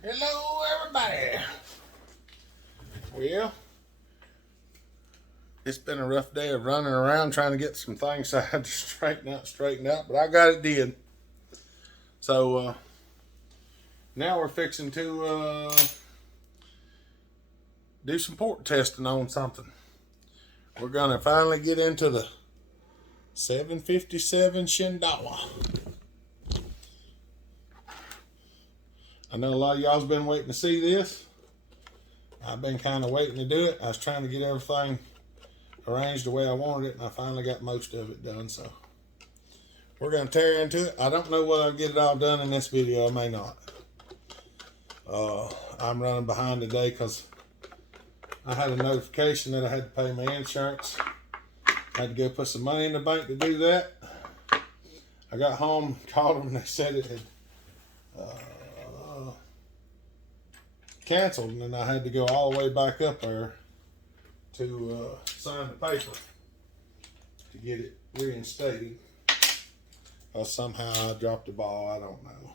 Hello, everybody. Well, it's been a rough day of running around trying to get some things I had to straighten out, but I got it did. So now we're fixing to do some port testing on something. We're gonna finally get into the 757 Shindaiwa. I know a lot of y'all's been waiting to see this. I've been kind of waiting to do it. I was trying to get everything arranged the way I wanted it, and I finally got most of it done. So we're going to tear into it. I don't know whether I'll get it all done in this video. I may not. I'm running behind today because I had a notification that I had to pay my insurance. I had to go put some money in the bank to do that. I got home, called them, and they said it had canceled, and then I had to go all the way back up there to sign the paper to get it reinstated. Somehow I dropped the ball. I don't know.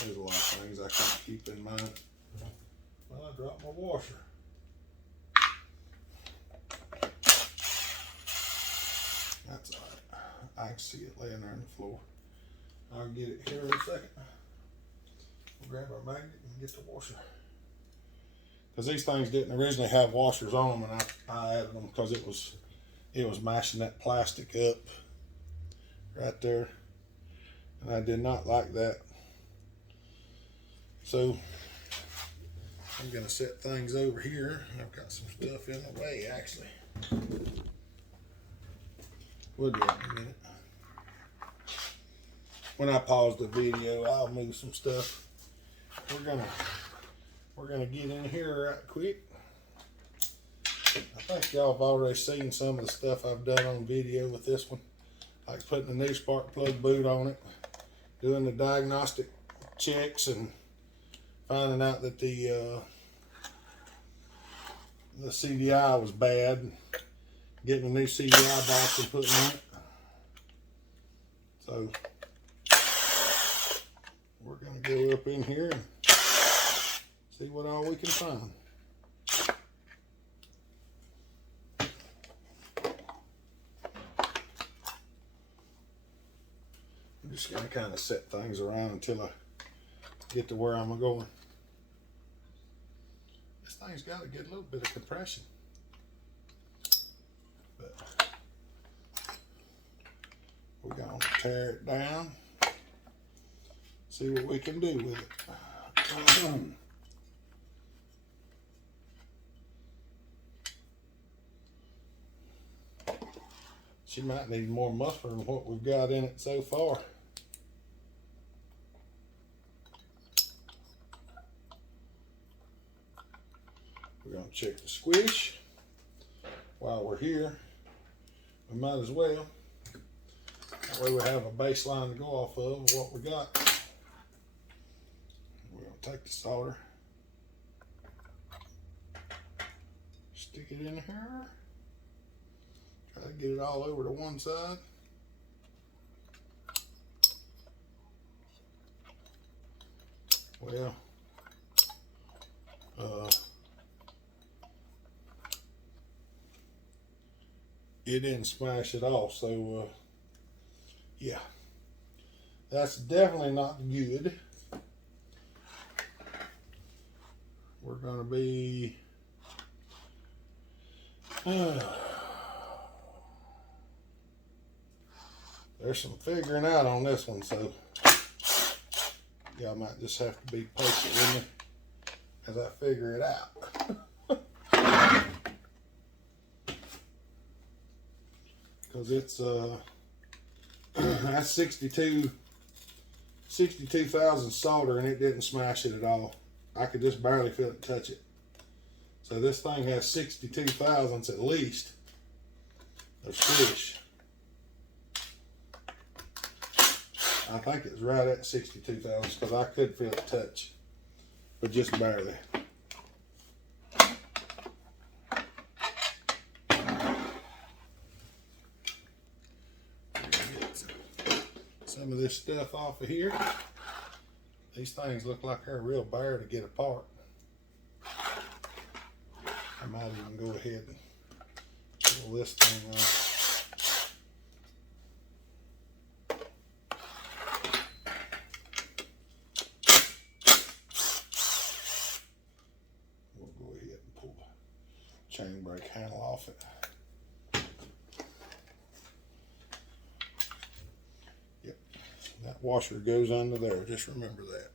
There's a lot of things I can't keep in mind. Well, I dropped my washer. That's all right. I can see it laying there on the floor. I'll get it here in a second. We'll grab our magnet and get the washer. Because these things didn't originally have washers on them, and I added them because it was mashing that plastic up right there, and I did not like that. So I'm gonna set things over here. I've got some stuff in the way actually. We'll do it in a minute. When I pause the video, I'll move some stuff. We're gonna get in here right quick. I think y'all have already seen some of the stuff I've done on video with this one, like putting a new spark plug boot on it, doing the diagnostic checks, and finding out that the CDI was bad, getting a new CDI box and putting on it. So we're gonna go up in here and see what all we can find. I'm just gonna kind of set things around until I get to where I'm going. This thing's got to get a little bit of compression, but we're gonna tear it down, see what we can do with it. She might need more muffler than what we've got in it so far. We're going to check the squish while we're here. We might as well. That way we have a baseline to go off of what we got. We're going to take the solder, stick it in here. Try to get it all over to one side. Well, it didn't smash at all, so yeah, that's definitely not good. We're gonna be there's some figuring out on this one, so y'all might just have to be patient with me as I figure it out. Because it's that's 62,000 solder, and it didn't smash it at all. I could just barely feel it touch it. So this thing has 62 thousandths at least of Squish. I think it's right at 62 thousandths because I could feel it touch, but just barely. Get some of this stuff off of here. These things look like they're real bare to get apart. I might even go ahead and pull this thing off. We'll go ahead and pull the chain brake handle off it. Yep, that washer goes under there. Just remember that.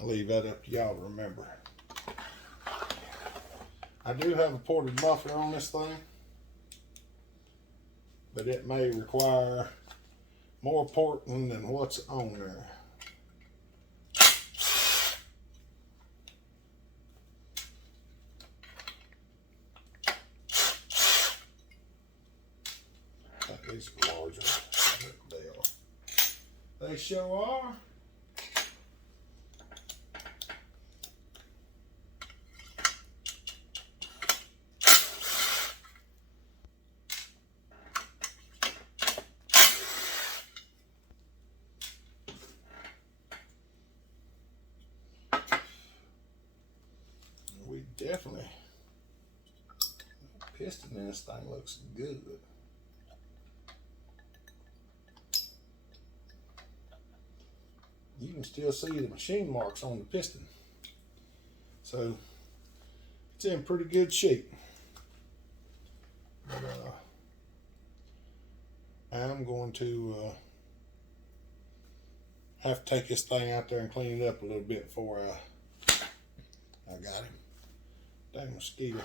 I'll leave that up to y'all to remember. I do have a ported muffler on this thing, but it may require more porting than what's on there. These are larger. They are. They sure are. We definitely, piston in this thing looks good. You can still see the machine marks on the piston. So it's in pretty good shape. But I'm going to have to take this thing out there and clean it up a little bit before I got him. Dang mosquito.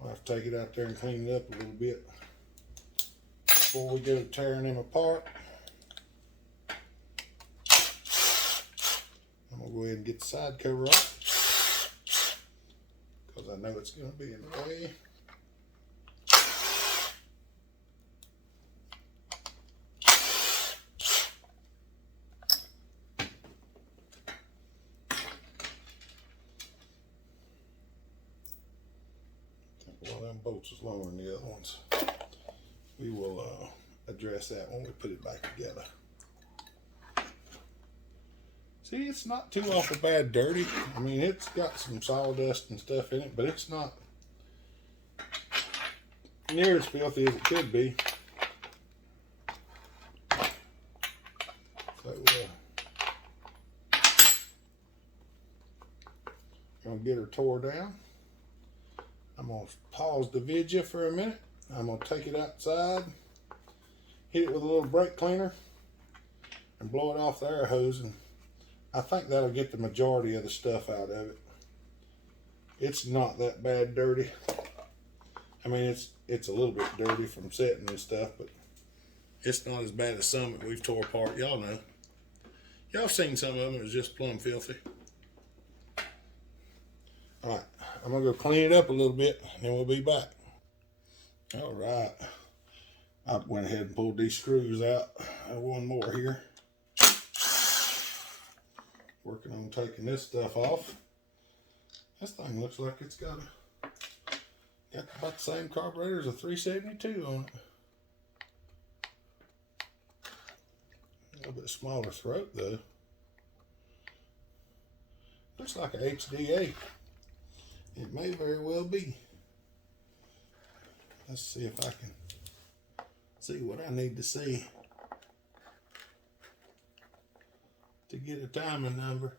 I'll have to take it out there and clean it up a little bit before we go tearing him apart. I'm going to go ahead and get the side cover off because I know it's going to be in the way. Well, them bolts is longer than the other ones. We will address that when we put it back together. See, it's not too awful bad dirty. I mean, it's got some sawdust and stuff in it, but it's not near as filthy as it could be. So, I'm going to get her tore down. I'm going to pause the video for a minute. I'm going to take it outside, hit it with a little brake cleaner, and blow it off the air hose. And I think that'll get the majority of the stuff out of it. It's not that bad dirty. I mean, it's a little bit dirty from setting and stuff, but it's not as bad as some that we've tore apart. Y'all know. Y'all have seen some of them. It was just plumb filthy. All right, I'm gonna go clean it up a little bit, and then we'll be back. All right, I went ahead and pulled these screws out. I have one more here. Working on taking this stuff off. This thing looks like it's got about the same carburetor as a 372 on it. A little bit smaller throat though. Looks like a HDA. It may very well be. Let's see if I can see what I need to see to get a timing number.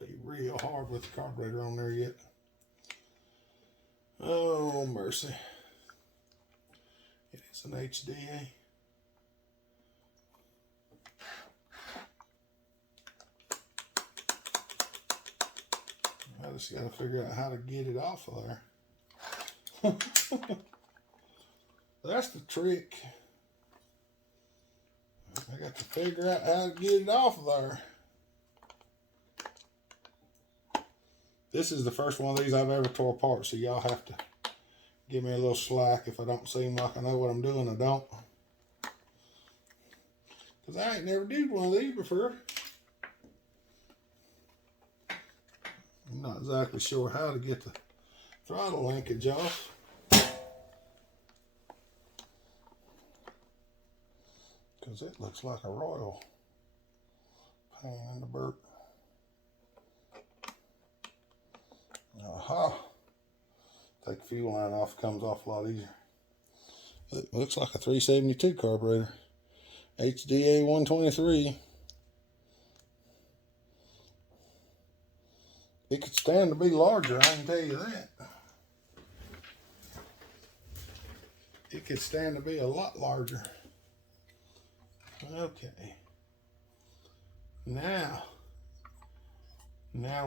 It'd be real hard with the carburetor on there yet. Oh, mercy. It is an HDA. I just got to figure out how to get it off of there. That's the trick. I got to figure out how to get it off of there. This is the first one of these I've ever tore apart, so y'all have to give me a little slack if I don't seem like I know what I'm doing. I don't. Because I ain't never did one of these before. I'm not exactly sure how to get the throttle linkage off. because it looks like a royal pain in the burp. Aha! Take the fuel line off, comes off a lot easier. It looks like a 372 carburetor. HDA 123. It could stand to be larger, I can tell you that. It could stand to be a lot larger. Okay. Now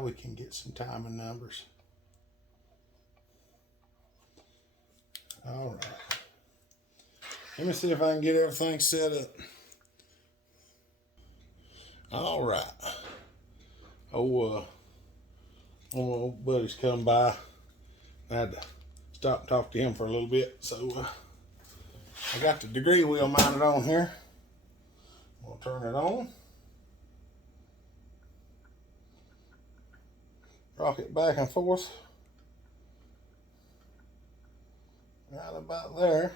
we can get some timing numbers. All right. Let me see if I can get everything set up. All right. Old buddy's come by. I had to stop and talk to him for a little bit. So I got the degree wheel mounted on here. We'll turn it on. Rock it back and forth. Right about there.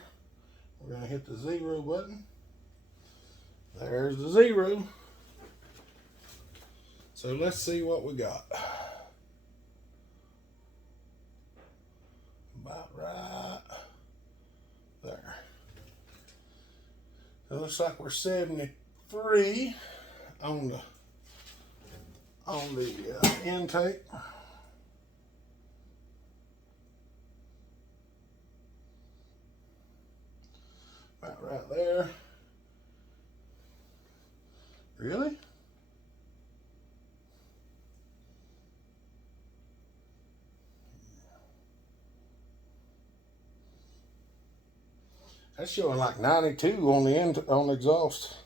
We're going to hit the 0 button. There's the 0. So let's see what we got. About right there. It looks like we're 73 on the intake. About right there. Really? That's showing like 92 on the end on the exhaust.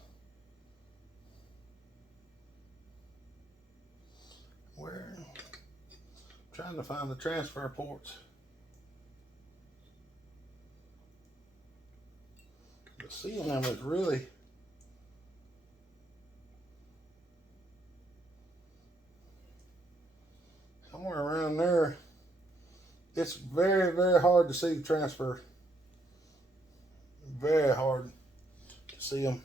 Where? I'm trying to find the transfer ports. But seeing them is really somewhere around there. It's very, very hard to see the transfer. Very hard to see them.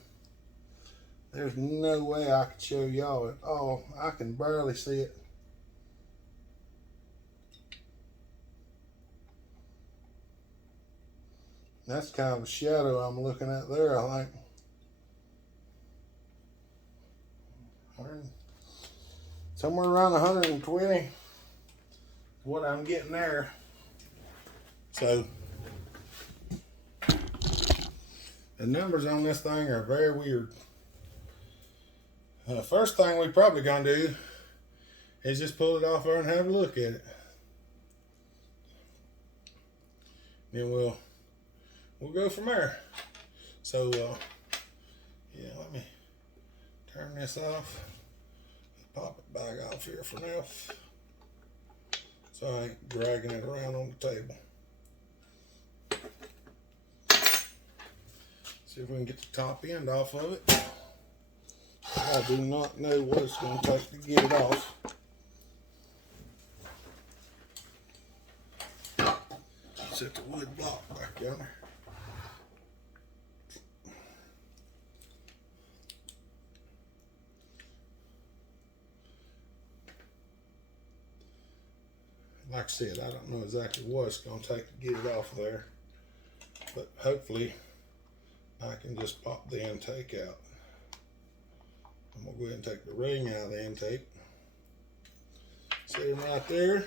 There's no way I could show y'all at all. I can barely see it. That's kind of a shadow I'm looking at there, I think. Somewhere around 120 is what I'm getting there. So the numbers on this thing are very weird. First thing we probably gonna do is just pull it off there and have a look at it. Then we'll go from there. So yeah, let me turn this off. Pop it back off here for now, so I ain't dragging it around on the table. See if we can get the top end off of it. I do not know what it's going to take to get it off. Set the wood block back down there. Like I said, I don't know exactly what it's going to take to get it off of there, but hopefully I can just pop the intake out. I'm going to go ahead and take the ring out of the intake. Set him right there.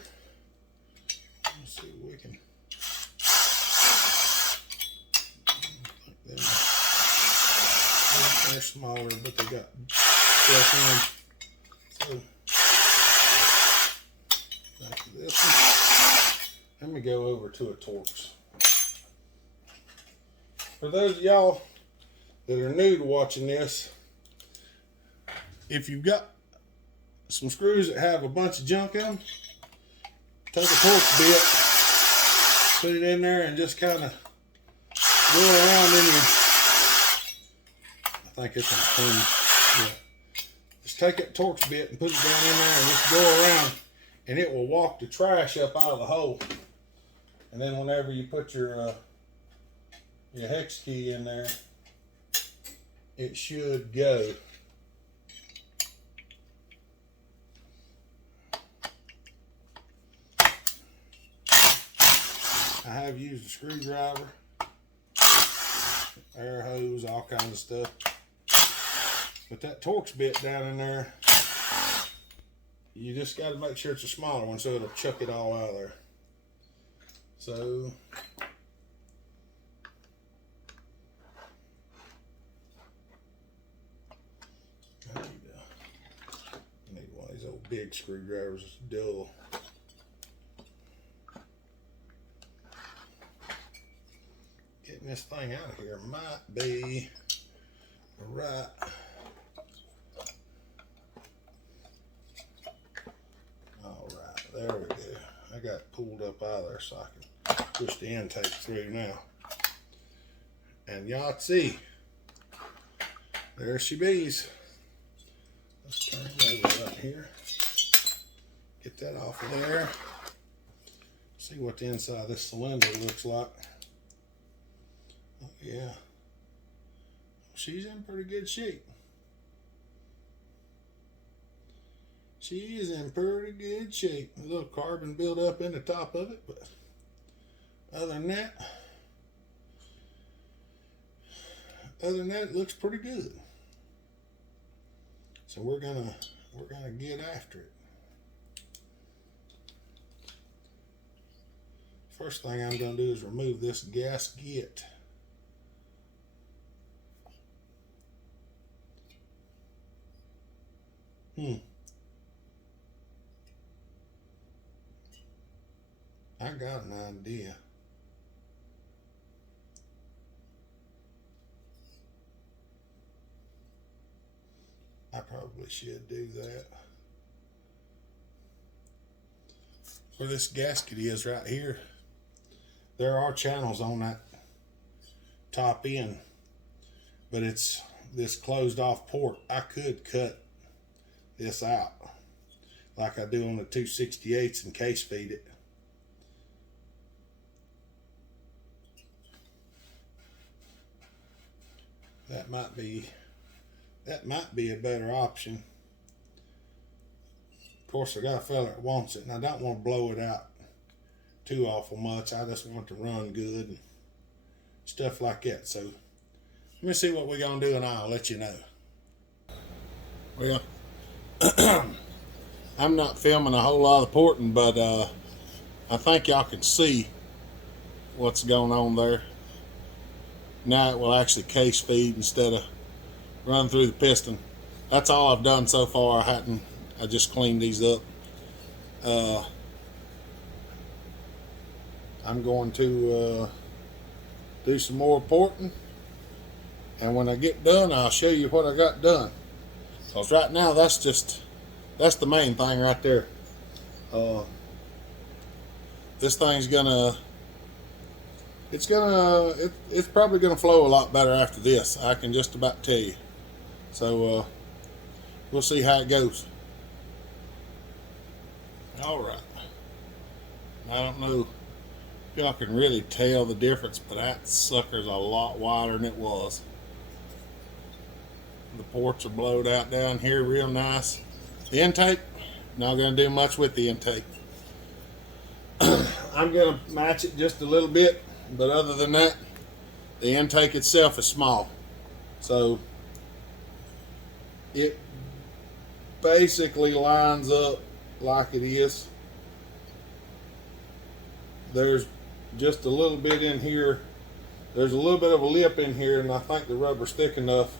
Let's see what we can. They're smaller, but they got stuff in. So back to this one. Let me go over to a Torx. For those of y'all that are new to watching this, if you've got some screws that have a bunch of junk in them, take a Torx bit, put it in there, and just kind of go around in your, I think it's a clean, yeah. Just take that Torx bit and put it down in there and just go around, and it will walk the trash up out of the hole. And then whenever you put your hex key in there, it should go. I have used a screwdriver, air hose, all kinds of stuff. But that Torx bit down in there, you just got to make sure it's a smaller one so it'll chuck it all out of there. So I need one of these old big screwdrivers. It's dull. Getting this thing out of here might be right. All right, there we go. I got it pulled up out of there so I can push the intake through now. And Yahtzee, there she bees. Let's turn it over right here. Get that off of there. See what the inside of this cylinder looks like. Oh, yeah, she's in pretty good shape. She is in pretty good shape. A little carbon buildup in the top of it, but other than that, it looks pretty good. So we're gonna get after it. First thing I'm gonna do is remove this gasket. I got an idea. I probably should do that. Where this gasket is right here, there are channels on that top end, but it's this closed off port. I could cut this out like I do on the 268s and case feed it. That might be a better option. Of course, I got a fella that wants it, and I don't want to blow it out too awful much. I just want it to run good and stuff like that. So let me see what we're gonna do, and I'll let you know. Well, I'm not filming a whole lot of porting, but I think y'all can see what's going on there. Now it will actually case feed instead of run through the piston. That's all I've done so far. I just cleaned these up. I'm going to do some more porting, and when I get done, I'll show you what I got done. Because right now, that's the main thing right there. This thing's it's probably gonna flow a lot better after this. I can just about tell you. So we'll see how it goes. All right. I don't know if y'all can really tell the difference, but that sucker's a lot wider than it was. The ports are blowed out down here real nice. The intake, not gonna do much with the intake. I'm gonna match it just a little bit, but other than that, the intake itself is small. So it basically lines up like it is. There's just a little bit in here. There's a little bit of a lip in here, and I think the rubber's thick enough.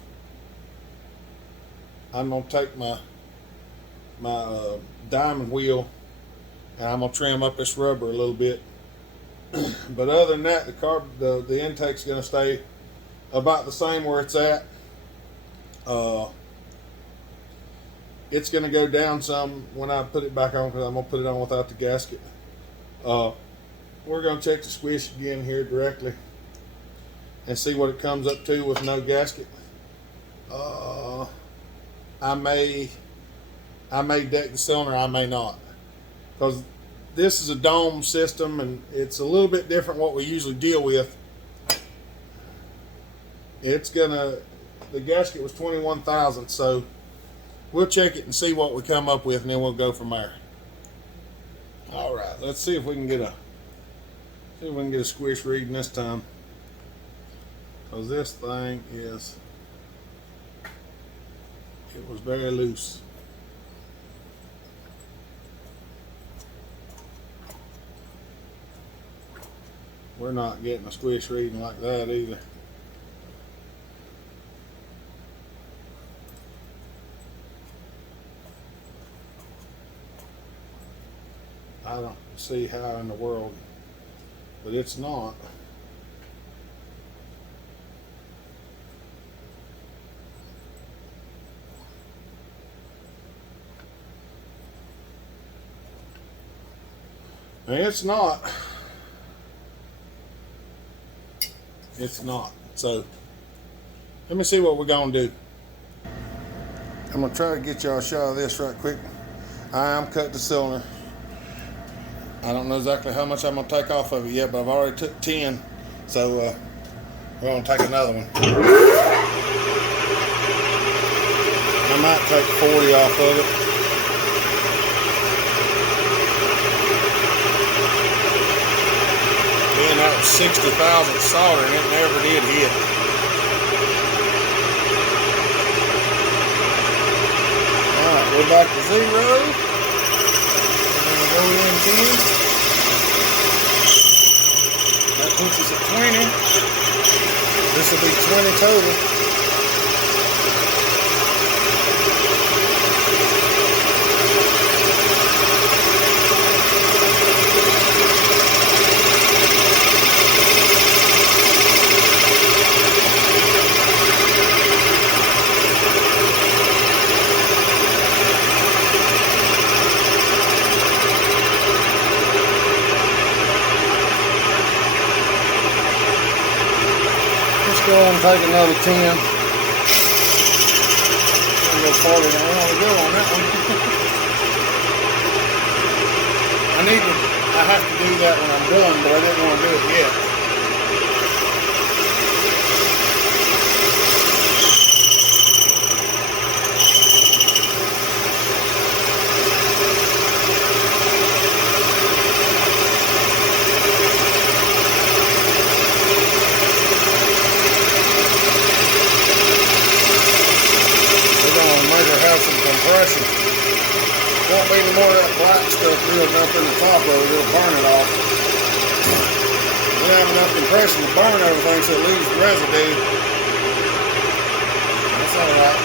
I'm gonna take my diamond wheel, and I'm gonna trim up this rubber a little bit. But other than that, the intake's gonna stay about the same where it's at. It's gonna go down some when I put it back on, because I'm gonna put it on without the gasket. We're gonna check the Squish again here directly and see what it comes up to with no gasket. I may deck the cylinder, I may not, because this is a dome system and it's a little bit different what we usually deal with. It's gonna the gasket was 21,000. So we'll check it and see what we come up with, and then we'll go from there. All right, let's see if we can get a squish reading this time, because this thing it was very loose. We're not getting a squish reading like that either. I don't see how in the world, but it's not. And it's not. It's not. So let me see what we're gonna do. I'm gonna try to get y'all a shot of this right quick. I am cut the cylinder. I don't know exactly how much I'm gonna take off of it yet, but I've already took 10, so we're gonna take another one. I might take 40 off of it. Man, that was 60,000 solder and it never did hit. Alright, we're back to 0. We're gonna go in again. That puts us at 20. This will be 20 total. Go and take another 10. I'm gonna go 40 and I want to go on that one. I have to do that when I'm done, but I didn't want to do it yet. Compression. Won't be any more of that black stuff drilled up in the top of it. It'll burn it off. We don't have enough compression to burn everything, so it leaves residue. That's alright.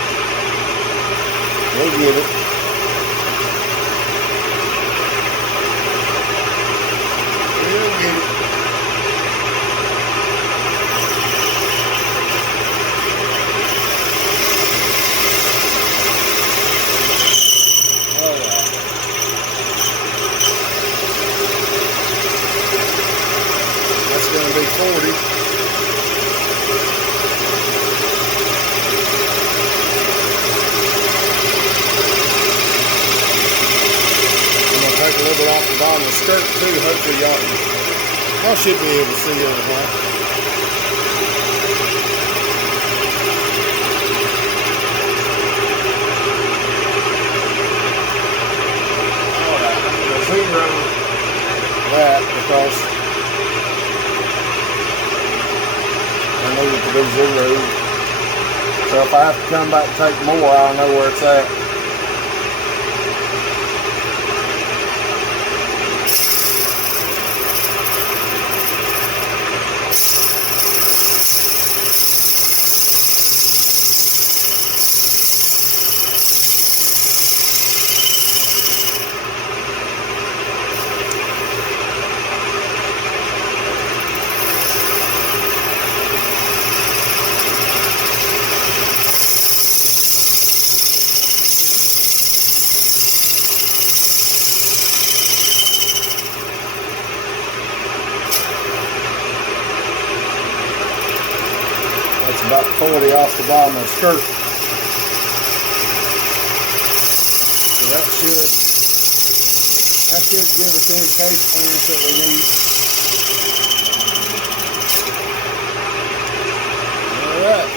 We'll get it. We'll get it. Going to be 40. I'm going to take a little bit off the bottom of the skirt too. Hopefully y'all should be able to see everything. Alright, I'm going to zero that because I need it to be 0. So if I have to come back and take more, I'll know where it's at. About 40 off the bottom of the skirt. So that should give us any case clearance that we need. Alright.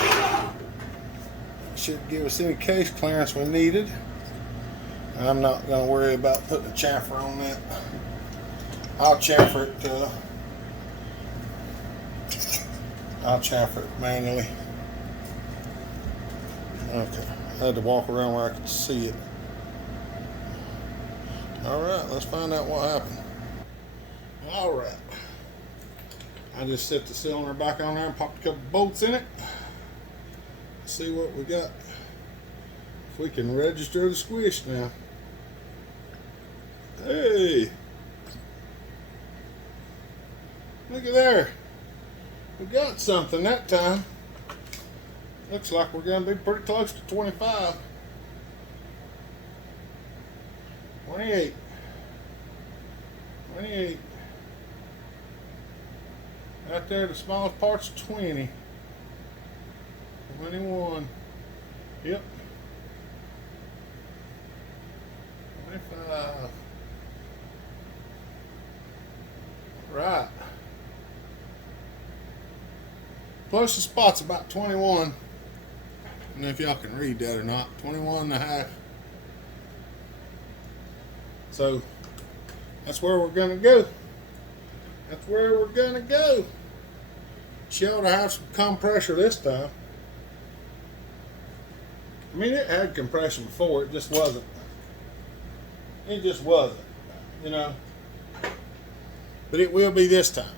should give us any case clearance we needed. I'm not going to worry about putting a chamfer on that. I'll chamfer it manually. Okay, I had to walk around where I could see it. Alright, let's find out what happened. Alright, I just set the cylinder back on there and popped a couple bolts in it. See what we got. If we can register the Squish now. Hey, look at there. We got something that time. Looks like we're going to be pretty close to 25. 28. 28. Right there, the smallest part's 20. 21. Yep. 25. Right. Closest spot's about 21. I don't know if y'all can read that or not. 21 and a half. So that's where we're gonna go. That's where we're gonna go. She ought to have some compression this time. I mean, it had compression before, it just wasn't. It just wasn't, you know. But it will be this time.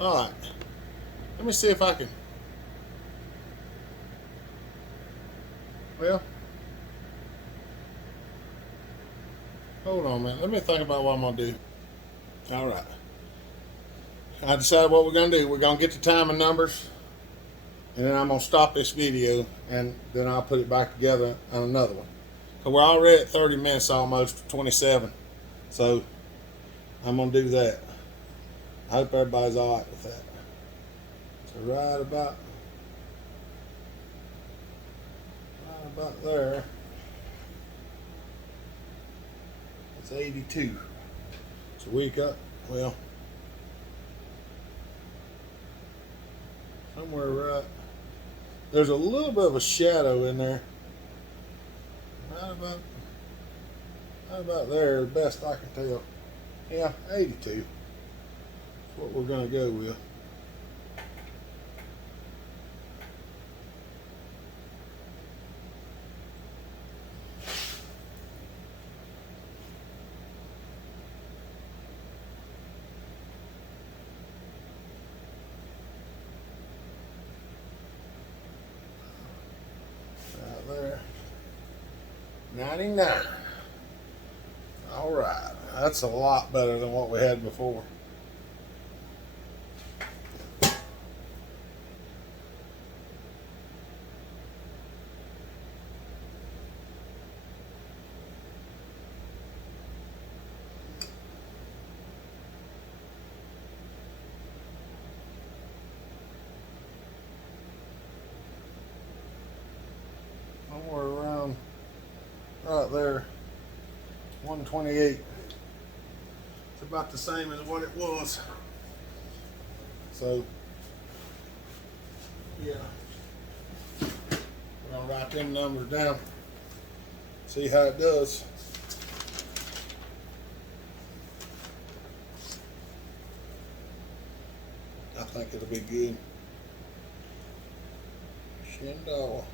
Alright. Let me see if I can. Well, hold on a minute. Let me think about what I'm going to do. Alright. I decided what we're going to do. We're going to get the time and numbers. And then I'm going to stop this video. And then I'll put it back together on another one. Because we're already at 30 minutes almost, 27. So, I'm going to do that. I hope everybody's alright with that. So right about there. It's 82. So we got, well, somewhere right. There's a little bit of a shadow in there. Right about there, the best I can tell. Yeah, 82. That's what we're gonna go with. Right there. 99. All right, that's a lot better than what we had before. Somewhere around right there. 128. It's about the same as what it was. So, yeah. We're going to write them numbers down. See how it does. I think it'll be good. Shindaiwa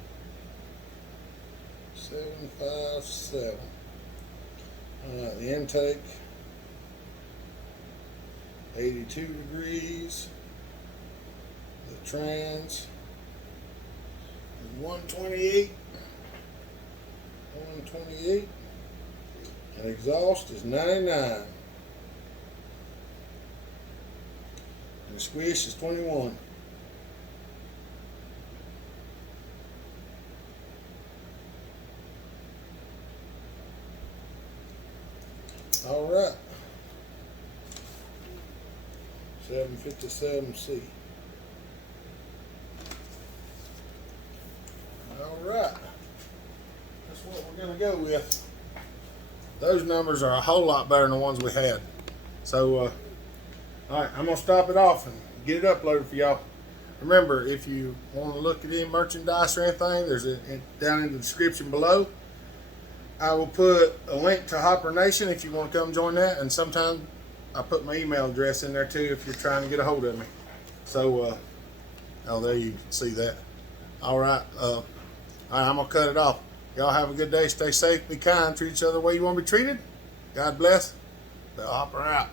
757. The intake 82 degrees. The trans is 128. 128. And exhaust is 99. And the Squish is 21. All right. 757C. All right. That's what we're going to go with. Those numbers are a whole lot better than the ones we had. So, all right, I'm going to stop it off and get it uploaded for y'all. Remember, if you want to look at any merchandise or anything, there's down in the description below. I will put a link to Hopper Nation if you want to come join that, and sometimes I put my email address in there too if you're trying to get a hold of me. So, oh, there you can see that. All right, I'm gonna cut it off. Y'all have a good day. Stay safe, be kind, treat each other the way you want to be treated. God bless. The Hopper out.